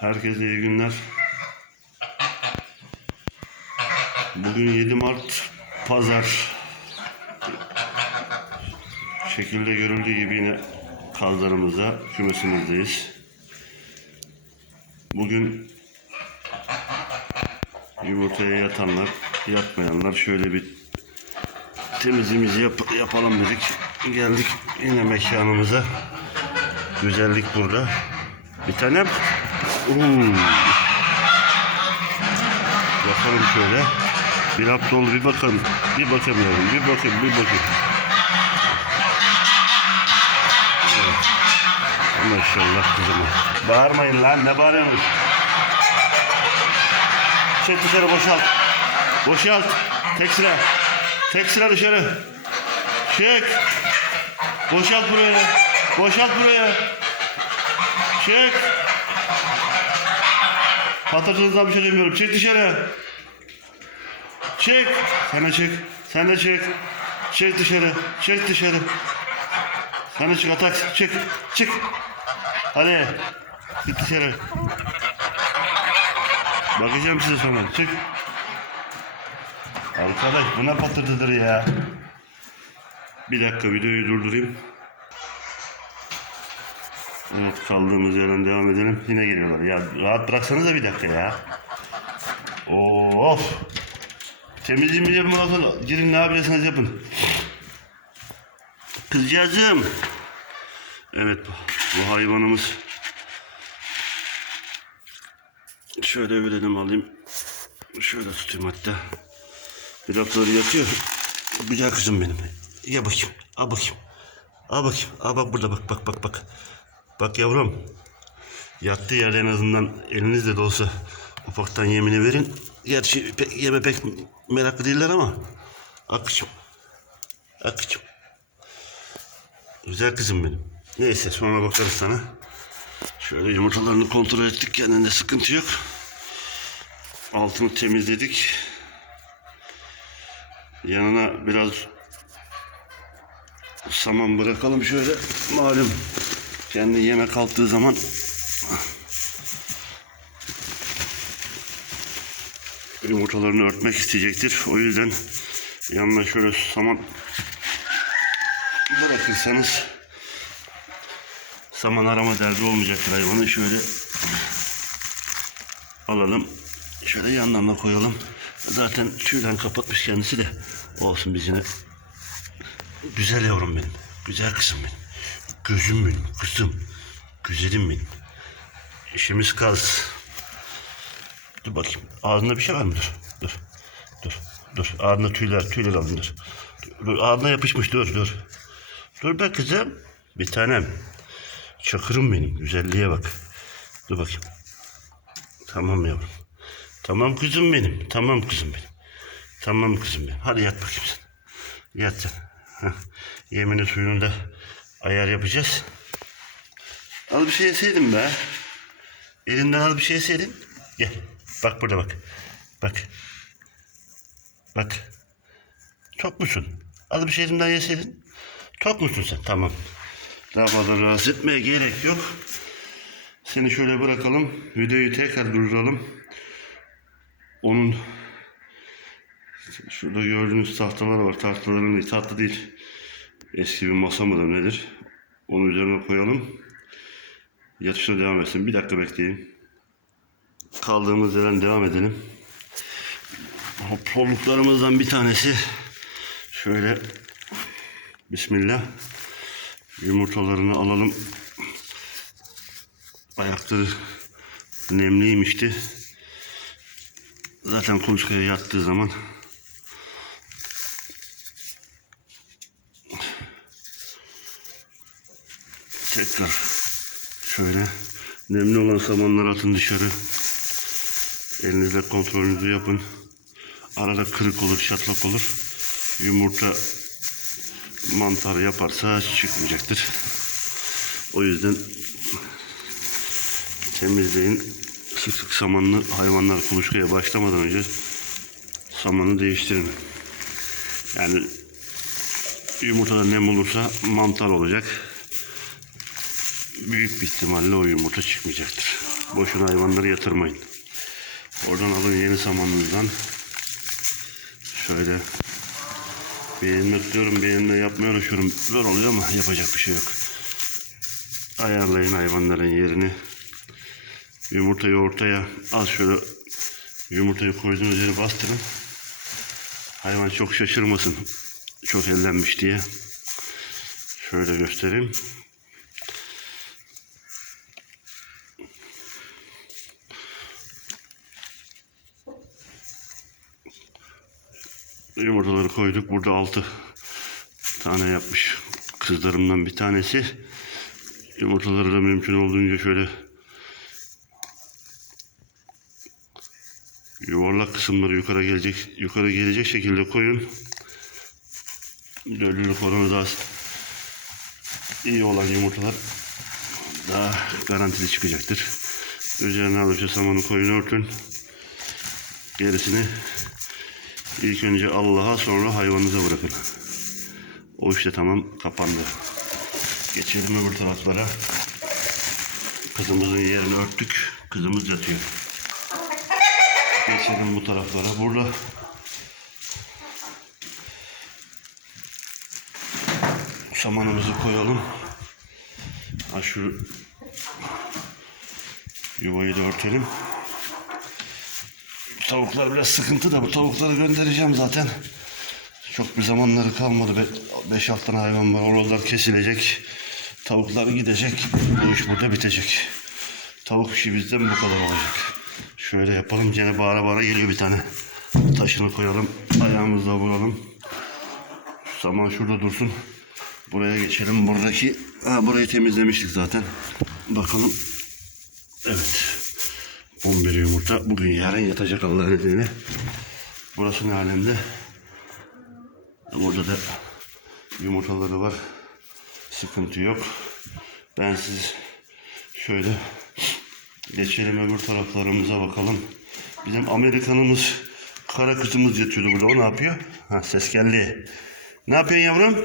Herkese iyi günler. Bugün 7 Mart Pazar. Şekilde görüldüğü gibi yine kazlarımızda kümesimizdeyiz. Bugün yumurtaya yatanlar, yatmayanlar şöyle bir temizliğimizi yap- yapalım dedik. Geldik yine mekanımıza. Güzellik burada. Bir tanem. Oo. Bakalım şöyle. Bir hafta oldu bir bakalım. Bir bakamıyorum. Bir bakın, bir bakın. Evet. Maşallah kızıma. Bağırmayın lan ne bağırıyorsunuz? Çek dışarı boşalt. Boşalt. Tek sıra. Tek sıra dışarı. Çek. Boşalt buraya. Boşalt buraya. Çek. Patlatınızdan bir şey demiyorum. Çek dışarı. Çek. Sen de çek. Sen de çek. Çek dışarı. Çek dışarı. Sen de çık atak. Çık. Çık. Hadi. Git dışarı. Bakacağım size sonra. Çık. Arkadaş bu ne patırtıdır ya. Bir dakika videoyu durdurayım. Evet kaldığımız yerden devam edelim. Yine geliyorlar. Ya rahat bıraksanıza bir dakika ya. Of. Temizliğimizi yapın ondan sonra ne yapacaksınız yapın. Kızcağızım. Evet bu hayvanımız. Şöyle verelim alayım. Şöyle tutayım hatta. Bir haftaları yatıyor. Güzel kızım benim. Ye bakayım. Al bakayım. Al bakayım. Al bak burada bak bak bak bak. Bak yavrum. Yattığı yerde en azından elinizle de olsa ufaktan yemini verin. Gerçi pek, yeme pek meraklı değiller ama. Akıcım. Akıcım. Güzel kızım benim. Neyse sonra bakarız sana. Şöyle yumurtalarını kontrol ettik. Kendinde sıkıntı yok. Altını temizledik. Yanına biraz saman bırakalım şöyle. Malum kendi yemek kalktığı zaman yumurtalarını örtmek isteyecektir. O yüzden yanına şöyle saman bırakırsanız saman arama derdi olmayacaktır hayvanı. Şöyle alalım. Şöyle yanlarına koyalım. Zaten tüyden kapatmış kendisi de. Olsun biz yine. Güzel yavrum benim. Güzel kızım benim. Gözüm benim. Kızım. Güzelim benim. İşimiz kalsın. Dur bakayım. Ağzında bir şey var mı? Dur. Dur. Dur. Dur. Ağzında tüyler. Tüyler alın. Dur. Dur. Ağzına yapışmış. Dur. Dur. Dur be kızım. Bir tanem. Çakırım benim. Güzelliğe bak. Dur bakayım. Tamam yavrum. Tamam kızım benim. Tamam kızım benim. Tamam kızım benim. Hadi yat bakayım sen. Yat sen. Heh. Yemini suyunu da ayar yapacağız. Al bir şey yeseydin be. Elinden al bir şey yeseydin. Gel. Bak burada bak. Bak. Bak. Tok musun? Al bir şey elimden yeseydin. Tok musun sen? Tamam. Daha fazla rahatsız etmeye gerek yok. Seni şöyle bırakalım. Videoyu tekrar durduralım. Onun şurada gördüğünüz tahtalar var. Tahtaların değil, tahta değil. Eski bir masa mıdır nedir? Onun üzerine koyalım. Yatışına devam etsin. Bir dakika bekleyin. Kaldığımız yerden devam edelim. Hopluklarımızdan bir tanesi şöyle Bismillah yumurtalarını alalım. Ayakları nemliymişti. Zaten kuluçkaya yattığı zaman tekrar şöyle nemli olan samanları atın dışarı. Elinizle kontrolünüzü yapın. Arada kırık olur, çatlak olur. Yumurta mantar yaparsa çıkmayacaktır. O yüzden temizleyin. Sık sık samanlı hayvanlar kuluçkaya başlamadan önce samanı değiştirin. Yani yumurtada nem olursa mantar olacak. Büyük bir ihtimalle o yumurta çıkmayacaktır. Boşuna hayvanları yatırmayın. Oradan alın yeni samanınızdan. Şöyle tutuyorum, bir elimle yapmaya uğraşıyorum. Zor oluyor ama yapacak bir şey yok. Ayarlayın hayvanların yerini. Yumurtayı ortaya az şöyle yumurtayı koyduğunuz yere bastırın. Hayvan çok şaşırmasın. Çok ellenmiş diye. Şöyle göstereyim. Yumurtaları koyduk. Burada altı tane yapmış. Kızlarımdan bir tanesi. Yumurtaları da mümkün olduğunca şöyle yuvarlak kısımları yukarı gelecek yukarı gelecek şekilde koyun. Döllülük oranı daha iyi olan yumurtalar daha garantili çıkacaktır. Üzerine alırsa samanı koyun örtün. Gerisini ilk önce Allah'a sonra hayvanınıza bırakın. O işte tamam kapandı. Geçelim öbür taraflara. Kızımızın yerini örttük. Kızımız yatıyor. Geçelim bu taraflara. Burada samanımızı koyalım. Ha şu yuvayı da örtelim. Tavuklar biraz sıkıntı da bu tavukları göndereceğim zaten. Çok bir zamanları kalmadı. 5-6 tane hayvan var. Oralar kesilecek. Tavuklar gidecek. Bu iş burada bitecek. Tavuk işi bizden bu kadar olacak. Şöyle yapalım. Gene bağıra bağıra geliyor bir tane. Taşını koyalım. Ayağımızla vuralım. Saman şurada dursun. Buraya geçelim. Buradaki ha, burayı temizlemiştik zaten. Bakalım. Evet. 11 yumurta. Bugün yarın yatacak Allah'ın izniyle. Burası ne alemde? Burada da yumurtaları var. Sıkıntı yok. Ben siz şöyle geçelim öbür taraflarımıza bakalım. Bizim Amerikanımız kara kızımız yatıyordu burada. O ne yapıyor? Ha ses geldi. Ne yapıyorsun yavrum?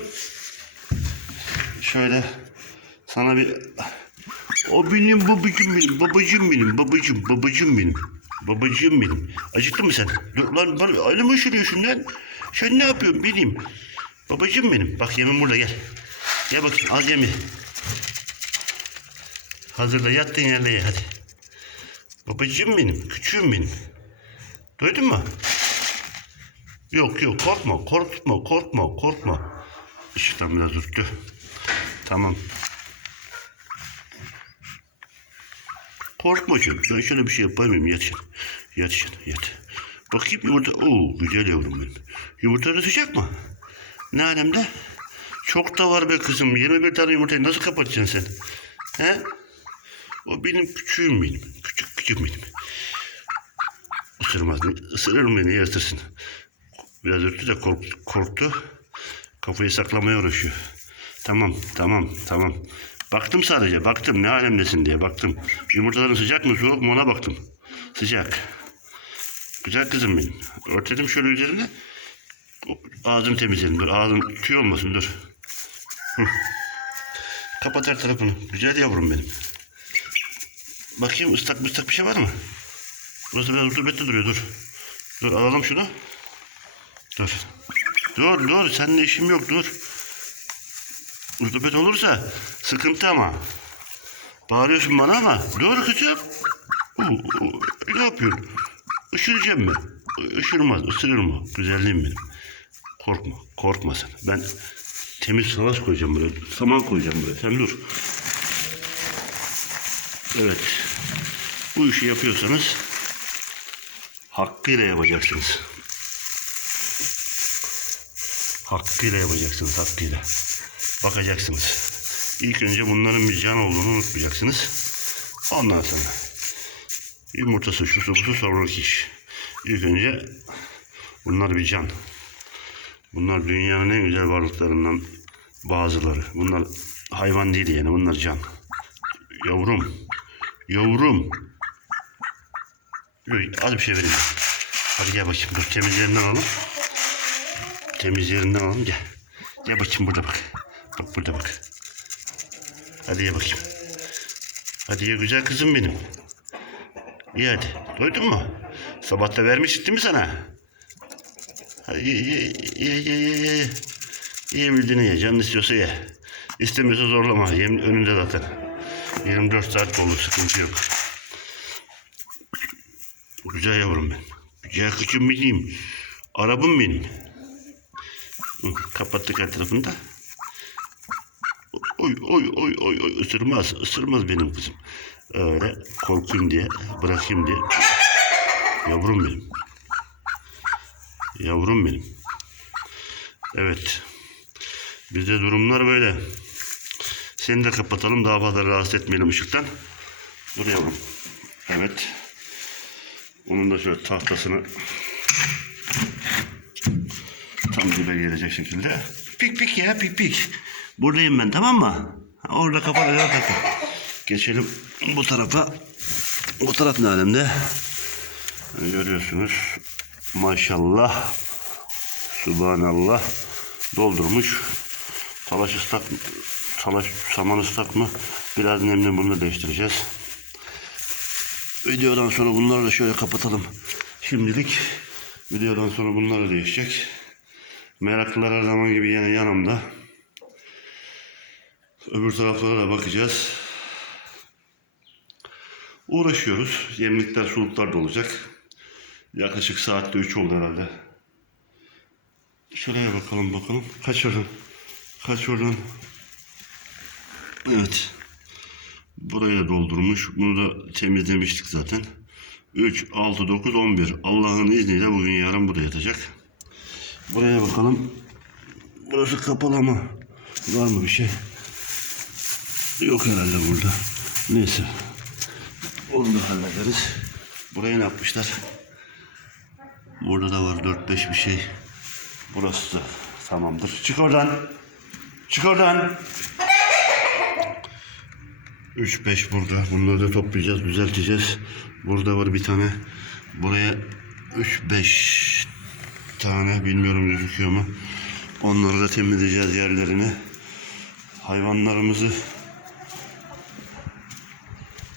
Şöyle sana bir o benim babacım benim, babacım benim, babacım, babacım benim. Babacım benim. Acıktın mı sen? Dur lan bana öyle mi üşürüyorsun lan? Sen ne yapıyorsun benim? Babacım benim. Bak yemin burada gel. Gel bakayım al yemi. Hazırla yattığın yerde ye hadi. Babacım benim, küçüğüm benim. Duydun mu? Yok yok korkma, korkma, korkma, korkma. Işıktan biraz ürktü. Tamam. Korkma canım. Ben şöyle bir şey yapar mıyım? Yat. Yat. Yat. Bakayım yumurta. Oo güzel yavrum benim. Yumurta da sıcak mı? Ne alemde? Çok da var be kızım. 21 tane yumurtayı nasıl kapatacaksın sen? He? O benim küçüğüm benim. Küçük küçük benim. Isırmaz. Isırır mı beni? Yırtırsın. Biraz ürktü de kork- korktu. Kafayı saklamaya uğraşıyor. Tamam, tamam, tamam. Baktım sadece, baktım ne alemdesin diye baktım. Yumurtaların sıcak mı soğuk mu ona baktım. Sıcak. Güzel kızım benim. Örtelim şöyle üzerine. Ağzını temizleyelim. Dur ağzın tüy olmasın dur. Kapat her tarafını. Güzel yavrum benim. Bakayım ıslak ıslak bir şey var mı? Burası biraz rutubetli duruyor dur. Dur alalım şunu. Dur. Dur dur seninle işim yok dur. Rutubet olursa sıkıntı ama. Bağırıyorsun bana ama. Dur kızım. Ne yapıyorsun? Işıracağım mı? Işırmaz, ısırırım o. Güzelliğim benim. Korkma, korkma sen. Ben temiz salaş koyacağım buraya. Saman koyacağım buraya. Sen dur. Evet. Bu işi yapıyorsanız hakkıyla yapacaksınız. Hakkıyla yapacaksınız, hakkıyla. Bakacaksınız. İlk önce bunların bir can olduğunu unutmayacaksınız. Ondan sonra yumurtası, şusu, busu sonraki iş. İlk önce bunlar bir can. Bunlar dünyanın en güzel varlıklarından bazıları. Bunlar hayvan değil yani, bunlar can. Yavrum, yavrum. Az bir şey vereyim. Hadi gel bakayım, dur temiz yerinden alalım. Temiz yerinden alalım, gel. Gel bakayım burada bak. Bak burada bak. Hadi ye bakayım. Hadi ye güzel kızım benim. İyi hadi. Doydun mu? Sabah da vermiştik değil mi sana? Hadi ye ye ye ye ye ye. Yiyebildiğini ye. Canın istiyorsa ye. İstemiyorsa zorlama. Yem önünde zaten. 24 saat dolu sıkıntı yok. Güzel yavrum ben. Güzel kızım benim. Arabım benim. Kapattık her tarafını da. Oy oy oy oy oy ısırmaz ısırmaz benim kızım. Öyle korkayım diye bırakayım diye. Yavrum benim. Yavrum benim. Evet. Bizde durumlar böyle. Seni de kapatalım daha fazla rahatsız etmeyelim ışıktan. Dur yavrum. Evet. Onun da şöyle tahtasını tam dibe gelecek şekilde. Pik pik ya pik pik. Buradayım ben tamam mı? Orada kapalı takı. Geçelim bu tarafa. Bu taraf ne alemde? Görüyorsunuz. Maşallah. Subhanallah. Doldurmuş. Talaş ıslak? Talaş saman ıslak mı? Biraz nemli bunu da değiştireceğiz. Videodan sonra bunları da şöyle kapatalım. Şimdilik videodan sonra bunlar da değişecek. Meraklılar her zaman gibi yine yanımda. Öbür taraflara da bakacağız. Uğraşıyoruz. Yemlikler, suluklar da olacak. Yaklaşık saatte 3 oldu herhalde. Şuraya bakalım bakalım. Kaç oradan? Kaç oradan? Evet. Burayı da doldurmuş. Bunu da temizlemiştik zaten. 3, 6, 9, 11. Allah'ın izniyle bugün yarın burada yatacak. Buraya bakalım. Burası kapalı ama var mı bir şey? Yok herhalde burada. Neyse. Onu da hallederiz. Buraya ne yapmışlar? Burada da var 4-5 bir şey. Burası da tamamdır. Çık oradan. Çık oradan. 3-5 burada. Bunları da toplayacağız, düzelteceğiz. Burada var bir tane. Buraya 3-5 tane bilmiyorum gözüküyor mu. Onları da temizleyeceğiz yerlerini. Hayvanlarımızı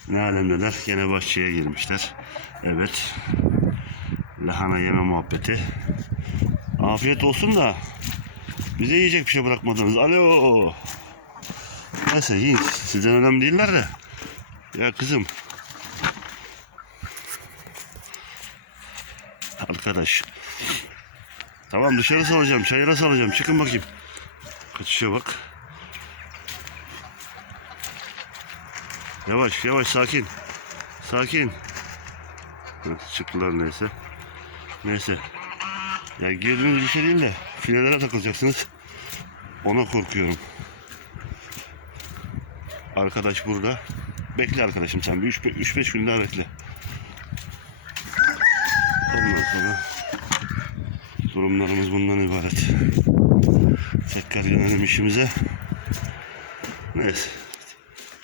ne alemdeler? Gene bahçeye girmişler. Evet. Lahana yeme muhabbeti. Afiyet olsun da bize yiyecek bir şey bırakmadınız. Alo. Neyse yiyin. Sizden önemli değiller de. Ya kızım. Arkadaş. Tamam dışarı salacağım. Çayıra salacağım. Çıkın bakayım. Kaçışa bak. Yavaş yavaş sakin. Sakin. Çıktılar neyse. Neyse. Ya girdiğiniz bir şey değil de filelere takılacaksınız. Ona korkuyorum. Arkadaş burada. Bekle arkadaşım sen bir 3-5 gün daha bekle. Ondan sonra durumlarımız bundan ibaret. Tekrar yönelim işimize. Neyse.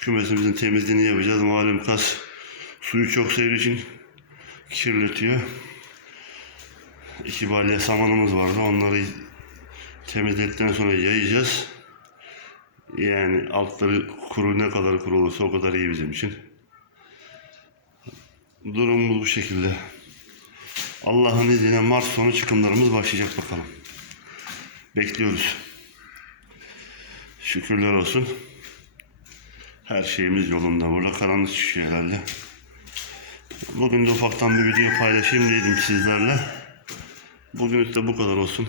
Kümesimizin temizliğini yapacağız. Malum kas suyu çok sevdiği için kirletiyor. İki balya samanımız vardı. Onları temizledikten sonra yayacağız. Yani altları kuru ne kadar kuru olursa o kadar iyi bizim için. Durumumuz bu şekilde. Allah'ın izniyle Mart sonu çıkımlarımız başlayacak bakalım. Bekliyoruz. Şükürler olsun. Her şeyimiz yolunda. Burada karanlık çıkıyor herhalde. Bugün de ufaktan bir video paylaşayım dedim sizlerle. Bugün de bu kadar olsun.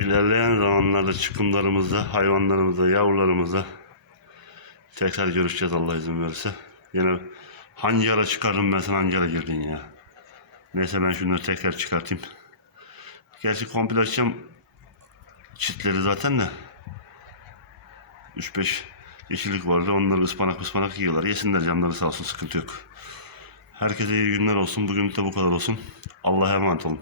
İlerleyen zamanlarda çıkımlarımızda, hayvanlarımızda, yavrularımızda tekrar görüşeceğiz Allah izin verirse. Yine hangi ara çıkardım ben sen hangi ara girdin ya. Neyse ben şunları tekrar çıkartayım. Gerçi komple açacağım çitleri zaten de. 3-5 yeşillik vardı. Onları ıspanak ıspanak yiyorlar. Yesinler canları sağ olsun sıkıntı yok. Herkese iyi günler olsun. Bugün de bu kadar olsun. Allah'a emanet olun.